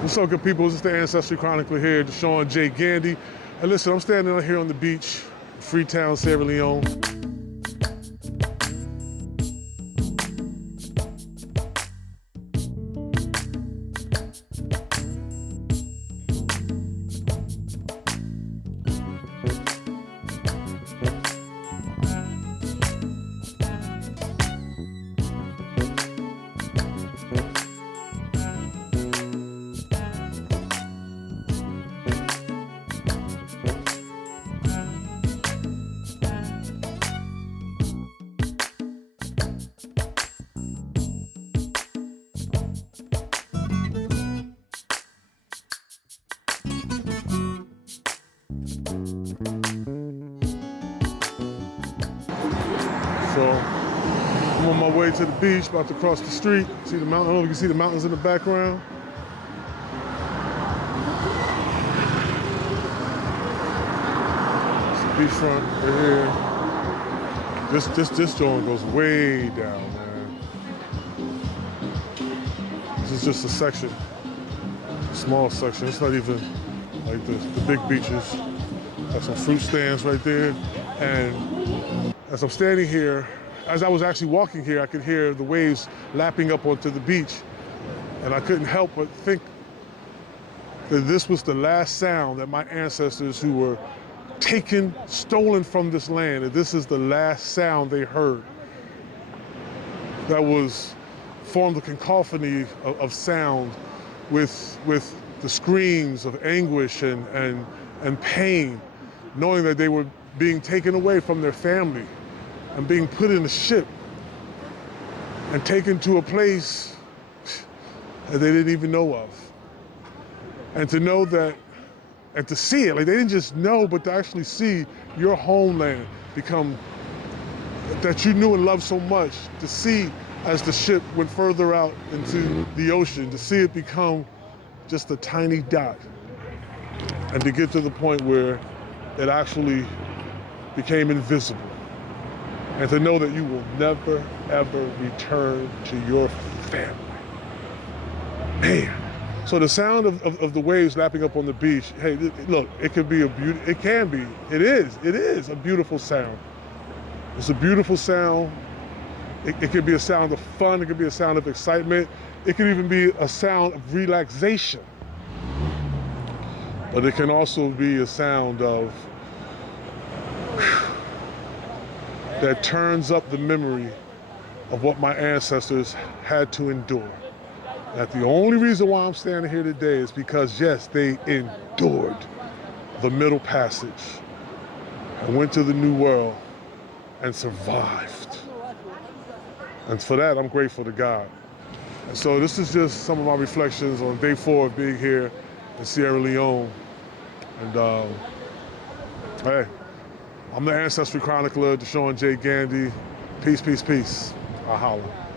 What's up, good people? This is the Ancestry Chronicler here, Deshaun J. Gandy. And listen, I'm standing out here on the beach, Freetown, Sierra Leone. So I'm on my way to the beach, about to cross the street. See the mountain? I don't know if you can see the mountains in the background. It's the beachfront right here. This joint goes way down, man. This is just a section, a small section. It's not even like the big beaches. Got some fruit stands right there. And as I'm standing here, as I was actually walking here, I could hear the waves lapping up onto the beach. And I couldn't help but think that this was the last sound that my ancestors who were stolen from this land, that this is the last sound they heard. That was formed a cacophony of sound with the screams of anguish and pain, knowing that they were being taken away from their family and being put in a ship and taken to a place that they didn't even know of. And to know that, and to see it, like they didn't just know, but to actually see your homeland become, that you knew and loved so much, to see as the ship went further out into the ocean, to see it become just a tiny dot, and to get to the point where it actually became invisible. And to know that you will never, ever return to your family. Man. So the sound of the waves lapping up on the beach, hey, look, it could be it is a beautiful sound. It's a beautiful sound. It could be a sound of fun, it could be a sound of excitement, it could even be a sound of relaxation. But it can also be a sound of that turns up the memory of what my ancestors had to endure. That the only reason why I'm standing here today is because, yes, they endured the Middle Passage and went to the New World and survived. And for that, I'm grateful to God. And so this is just some of my reflections on day 4 of being here in Sierra Leone. And hey, I'm the Ancestry Chronicler, Deshaun J. Gandy. Peace, peace, peace. I holla.